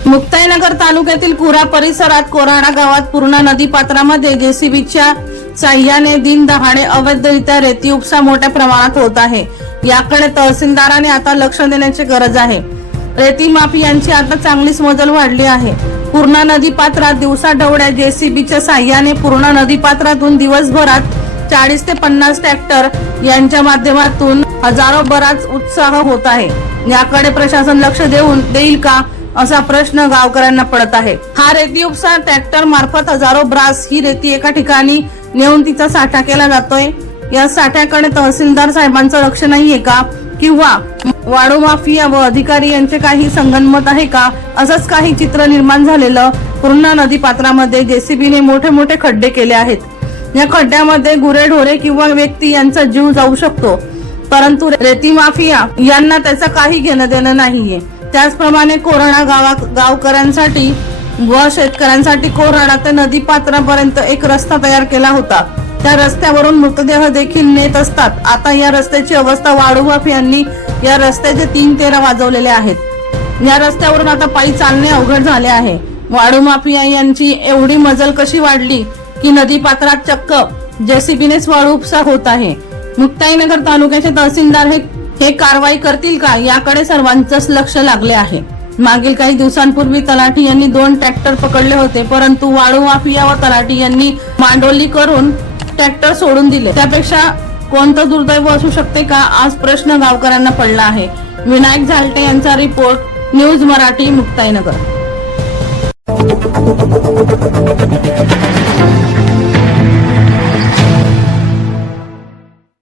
मुक्ताईनगर तालुक्यातील कुरा परिसरात कोराडा गावात पूर्णा नदी पात्रामध्ये जेसीबीच्या साह्याने दिन दहाणे अवैधरित्या रेती उपसा मोठ्या प्रमाणात होत आहे. याकडे तहसीलदाराने आता लक्ष देण्याची गरज आहे. रेती माफियांची आता चांगलीच मजल वाढली आहे. पूर्णा नदी पात्रात दिवसा डवड्या जेसीबीच्या साह्याने पूर्णा नदी पात्रातून दिवसभरात चाळीस ते पन्नास ट्रॅक्टर यांच्या माध्यमातून हजारो बराच उत्साह होत आहे. याकडे प्रशासन लक्ष देऊन देईल का असा प्रश्न गावकऱ्यांना पडत आहे. हा रेती उपसा ट्रॅक्टर मार्फत हजारो ब्रास ही रेती एका ठिकाणी नेऊन तिचा साठा केला जातोय. या साठ्याकडे तहसीलदार साहेबांचं लक्ष नाहीये का? किंवा वाळू माफिया व अधिकारी यांचे काही संगनमत आहे का? असंच काही चित्र निर्माण झालेलं पूर्णा नदी पात्रामध्ये जेसीबीने मोठे मोठे खड्डे केले आहेत. या खड्ड्यामध्ये गुरेढोरे किंवा व्यक्ती यांचा जीव जाऊ शकतो. परंतु रेती माफिया यांना त्याचं काही घेणं देणं नाहीये. त्याचप्रमाणे कोराडा गावा गावकऱ्यांसाठी व शेतकऱ्यांसाठी कोराडा ते नदी पात्रापर्यंत एक रस्ता तयार केला होता. त्या रस्त्यावरून मृतदेह देखील नेत असतात. आता या रस्त्याची अवस्था वाढू माफियांनी या रस्त्याचे तीन तेरा वाजवलेले आहेत. या रस्त्यावरून आता पायी चालणे अवघड झाले आहे. वाळू माफिया यांची एवढी मजल कशी वाढली? की नदी पात्रात चक्क जेसीबीने वाळू उपसा होत आहे. मुक्ताईनगर तालुक्याचे तहसीलदार हे हे कारवाई करतील का? याकडे सर्वांचंच लक्ष लागले आहे. मागील काही दिवसांपूर्वी तलाठी यांनी दोन ट्रॅक्टर पकडले होते परंतु वाळू माफिया व तलाठी यांनी मांडोली करून ट्रॅक्टर सोडून दिले. त्यापेक्षा कोणतं दुर्दैव असू शकते का? आज प्रश्न गावकऱ्यांना पडला आहे. विनायक झालटे यांचा रिपोर्ट न्यूज मराठी मुक्ताईनगर.